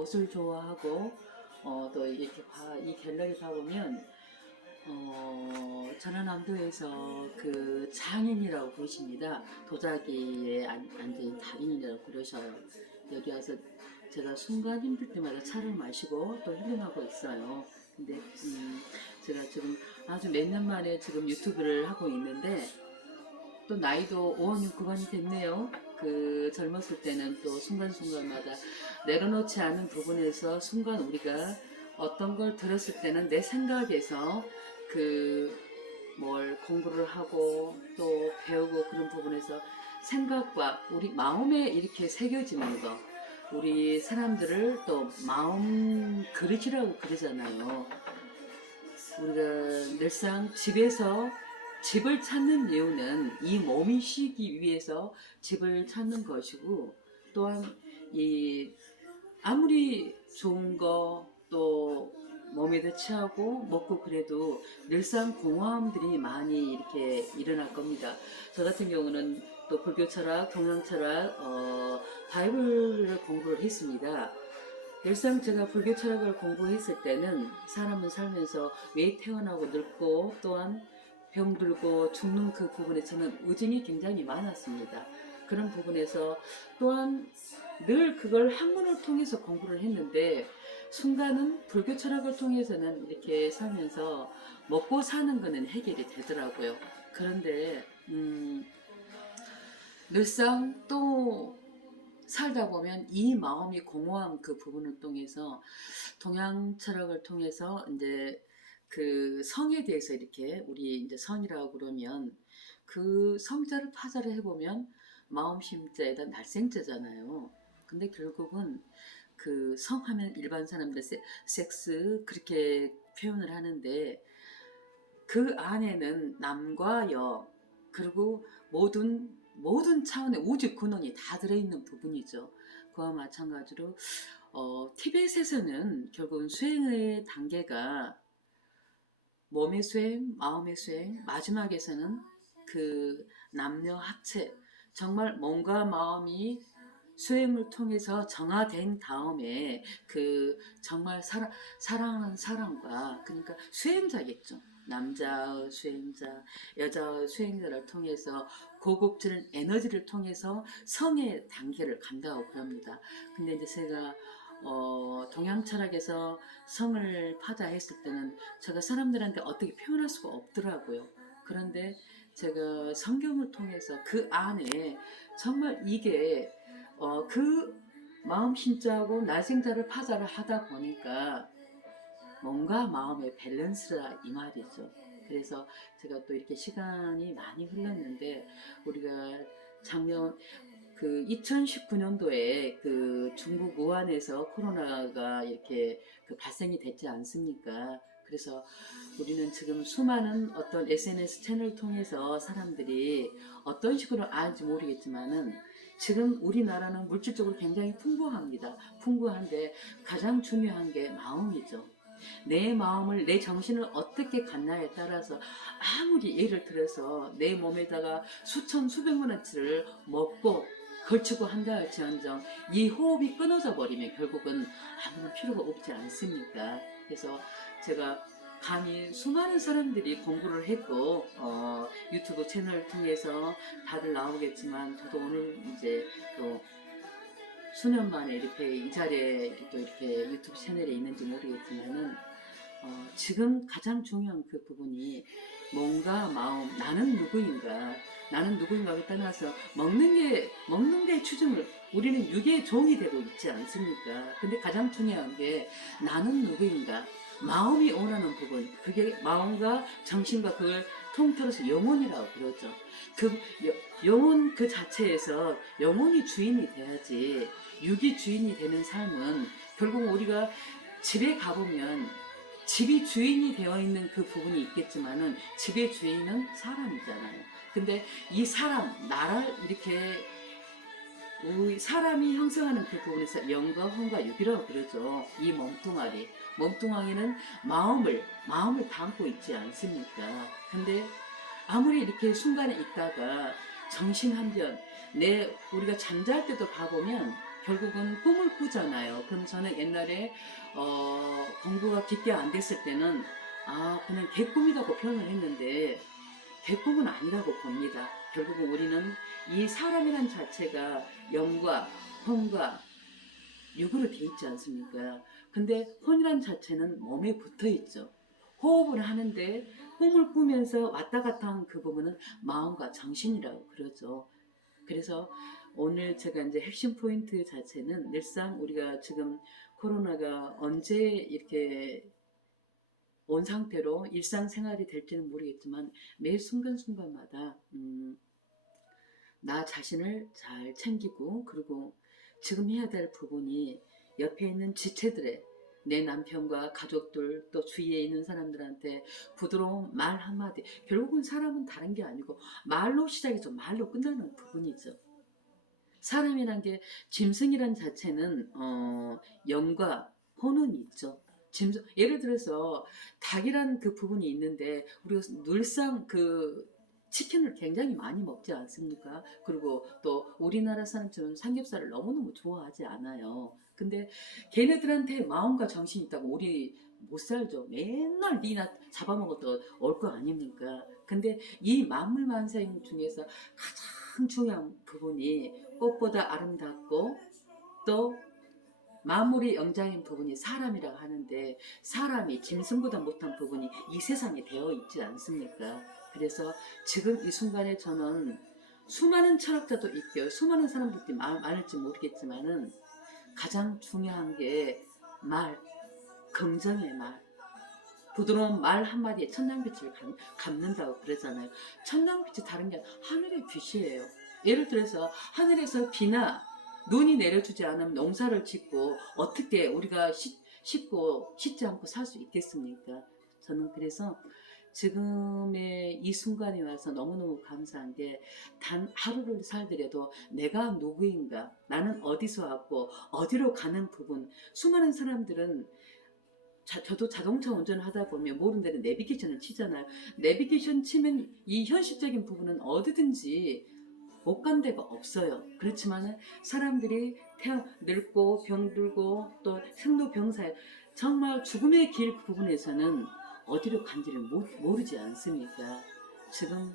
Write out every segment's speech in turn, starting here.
옷을 좋아하고 또 이렇게 이 갤러리 가보면 전라남도에서 그 장인이라고 부르십니다. 도자기에 앉은 달인이라고 부르셔요. 여기 와서 제가 순간 힘들 때마다 차를 마시고 또 힐링하고 있어요. 근데 제가 지금 아주 몇 년 만에 지금 유튜브를 하고 있는데 또 나이도 5원 9원이 됐네요. 그 젊었을 때는 또 순간순간마다 내려놓지 않은 부분에서 순간 우리가 어떤 걸 들었을 때는 내 생각에서 그 뭘 공부를 하고 또 배우고 그런 부분에서 생각과 우리 마음에 이렇게 새겨지는 거, 우리 사람들을 또 마음 그릇이라고 그러잖아요. 우리가 늘상 집에서 집을 찾는 이유는 이 몸이 쉬기 위해서 집을 찾는 것이고, 또한 이 아무리 좋은 거 또 몸에도 취하고 먹고 그래도 늘상 공허함들이 많이 이렇게 일어날 겁니다. 저 같은 경우는 또 불교 철학, 동양 철학, 바이블을 공부를 했습니다. 늘상 제가 불교 철학을 공부했을 때는 사람은 살면서 왜 태어나고 늙고 또한 병들고 죽는 그 부분에 저는 의증이 굉장히 많았습니다. 그런 부분에서 또한 늘 그걸 학문을 통해서 공부를 했는데 순간은 불교 철학을 통해서는 이렇게 살면서 먹고 사는 거는 해결이 되더라고요. 그런데 늘상 또 살다 보면 이 마음이 공허한 그 부분을 통해서 동양 철학을 통해서 이제 그 성에 대해서 이렇게 우리 이제 성이라고 그러면 그 성자를 파자를 해보면 마음심자에다 날생자잖아요. 근데 결국은 그 성하면 일반 사람들 섹스 그렇게 표현을 하는데 그 안에는 남과 여 그리고 모든 차원의 우주 근원이 다 들어있는 부분이죠. 그와 마찬가지로 티벳에서는 결국은 수행의 단계가 몸의 수행, 마음의 수행, 마지막에서는 그 남녀 합체, 정말 몸과 마음이 수행을 통해서 정화된 다음에 그 정말 사랑하는 사람과 그러니까 수행자겠죠. 남자의 수행자, 여자의 수행자를 통해서 고급진 에너지를 통해서 성의 단계를 간다고 그럽니다. 근데 이제 제가 동양 철학에서 성을 파자했을 때는 제가 사람들한테 어떻게 표현할 수가 없더라고요. 그런데 제가 성경을 통해서 그 안에 정말 이게 그 마음 신자하고 날생자를 파자를 하다 보니까 몸과 마음의 밸런스라 이 말이죠. 그래서 제가 또 이렇게 시간이 많이 흘렀는데 우리가 작년 그 2019년도에 그 중국 우한에서 코로나가 이렇게 그 발생이 됐지 않습니까? 그래서 우리는 지금 수많은 어떤 SNS 채널을 통해서 사람들이 어떤 식으로 알지 모르겠지만은 지금 우리나라는 물질적으로 굉장히 풍부합니다. 풍부한데 가장 중요한 게 마음이죠. 내 마음을, 내 정신을 어떻게 갖나에 따라서 아무리 예를 들어서 내 몸에다가 수천, 수백만 원치를 먹고 걸치고 한다 할지언정 이 호흡이 끊어져 버리면 결국은 아무런 필요가 없지 않습니까? 그래서 제가 감히 수많은 사람들이 공부를 했고 유튜브 채널을 통해서 다들 나오겠지만 저도 오늘 이제 또 수년 만에 이렇게 이 자리에 또 이렇게 유튜브 채널에 있는지 모르겠지만은 지금 가장 중요한 그 부분이 몸과 마음, 나는 누구인가를 떠나서 먹는 게 추정을 우리는 육의 종이 되고 있지 않습니까? 근데 가장 중요한 게 나는 누구인가, 마음이 원하는 부분, 그게 마음과 정신과 그걸 통틀어서 영혼이라고 그러죠. 그 영혼 그 자체에서 영혼이 주인이 돼야지 육이 주인이 되는 삶은 결국 우리가 집에 가보면 집이 주인이 되어 있는 그 부분이 있겠지만은 집의 주인은 사람이잖아요. 근데 이 사람, 나를 이렇게 사람이 형성하는 그 부분에서 영과 혼과 육이라고 그러죠. 이 몸뚱아리는 마음을 담고 있지 않습니까? 근데 아무리 이렇게 순간에 있다가 정신 한편, 우리가 잠잘 때도 봐보면 결국은 꿈을 꾸잖아요. 그럼 저는 옛날에 공부가 깊게 안 됐을 때는 그냥 개꿈이라고 표현을 했는데 개꿈은 아니라고 봅니다. 결국은 우리는 이 사람이란 자체가 영과 혼과 육으로 돼 있지 않습니까? 근데 혼이란 자체는 몸에 붙어 있죠. 호흡을 하는데 꿈을 꾸면서 왔다 갔다 한 그 부분은 마음과 정신이라고 그러죠. 그래서 오늘 제가 이제 핵심 포인트 자체는 늘상 우리가 지금 코로나가 언제 이렇게 온 상태로 일상생활이 될지는 모르겠지만 매 순간순간마다 나 자신을 잘 챙기고 그리고 지금 해야 될 부분이 옆에 있는 지체들의 내 남편과 가족들 또 주위에 있는 사람들한테 부드러운 말 한마디 결국은 사람은 다른 게 아니고 말로 시작해서 말로 끝나는 부분이죠. 사람이란 게 짐승이란 자체는 영과 혼은 있죠. 짐승 예를 들어서 닭이란 그 부분이 있는데 우리가 늘상 그 치킨을 굉장히 많이 먹지 않습니까? 그리고 또 우리나라 사람처럼 삼겹살을 너무너무 좋아하지 않아요. 근데 걔네들한테 마음과 정신이 있다고 우리 못 살죠. 맨날 니나 잡아먹었다가 올 거 아닙니까? 근데 이 만물만생 중에서 가장 중요한 부분이 꽃보다 아름답고 또 만물의 영장인 부분이 사람이라고 하는데 사람이 짐승보다 못한 부분이 이 세상에 되어 있지 않습니까? 그래서 지금 이 순간에 저는 수많은 철학자도 있고요. 수많은 사람들이 많을지 모르겠지만은 가장 중요한 게 말, 긍정의 말. 부드러운 말 한마디에 천냥빛을 갚는다고 그러잖아요. 천냥빛이 다른 게 아니라 하늘의 빛이에요. 예를 들어서 하늘에서 비나 눈이 내려주지 않으면 농사를 짓고 어떻게 우리가 씻지 않고 살 수 있겠습니까? 저는 그래서 지금의 이 순간에 와서 너무너무 감사한 게 단 하루를 살더라도 내가 누구인가 나는 어디서 왔고 어디로 가는 부분 수많은 사람들은 저도 자동차 운전을 하다 보면 모르는 데는 내비게이션을 치잖아요. 내비게이션 치면 이 현실적인 부분은 어디든지 못 간 데가 없어요. 그렇지만 사람들이 늙고 병들고 또 생로병사에 정말 죽음의 길 부분에서는 어디로 간지를 모르지 않습니까? 지금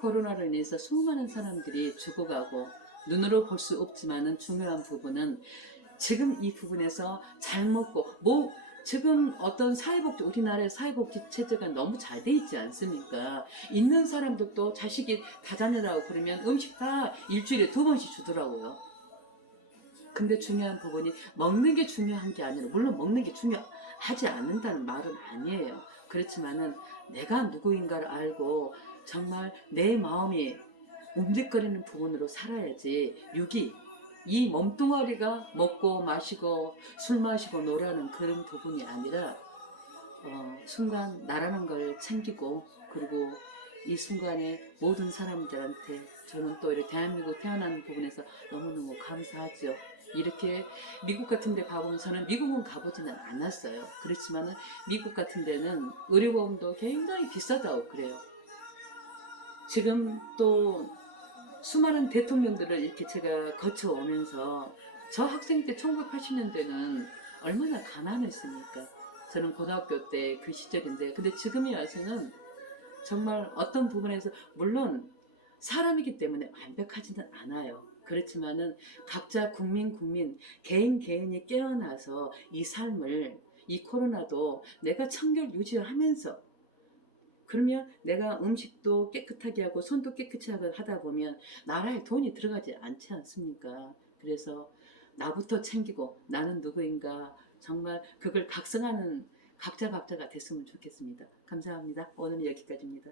코로나로 인해서 수많은 사람들이 죽어가고 눈으로 볼 수 없지만은 중요한 부분은 지금 이 부분에서 잘 먹고 지금 어떤 사회복지 우리나라의 사회복지 체제가 너무 잘 돼 있지 않습니까? 있는 사람들도 자식이 다자녀라고 그러면 음식 다 일주일에 2번씩 주더라고요. 근데 중요한 부분이 먹는 게 중요한 게 아니라 물론 먹는 게 중요하지 않는다는 말은 아니에요. 그렇지만은 내가 누구인가를 알고 정말 내 마음이 움직거리는 부분으로 살아야지 이 몸뚱아리가 먹고 마시고 술 마시고 노라는 그런 부분이 아니라 순간 나라는 걸 챙기고 그리고 이 순간에 모든 사람들한테 저는 또 이렇게 대한민국 태어난 부분에서 너무너무 감사하죠. 이렇게 미국 같은 데 가보면 저는 미국은 가보지는 않았어요. 그렇지만 미국 같은 데는 의료보험도 굉장히 비싸다고 그래요. 지금 또 수많은 대통령들을 이렇게 제가 거쳐오면서 저 학생 때 1980년대는 얼마나 가난했습니까? 저는 고등학교 때 그 시절인데 근데 지금에 와서는 정말 어떤 부분에서 물론 사람이기 때문에 완벽하지는 않아요. 그렇지만은 각자 개인이 깨어나서 이 삶을 이 코로나도 내가 청결 유지하면서 그러면 내가 음식도 깨끗하게 하고 손도 깨끗이 하다 보면 나라에 돈이 들어가지 않지 않습니까? 그래서 나부터 챙기고 나는 누구인가 정말 그걸 각성하는 각자가 됐으면 좋겠습니다. 감사합니다. 오늘은 여기까지입니다.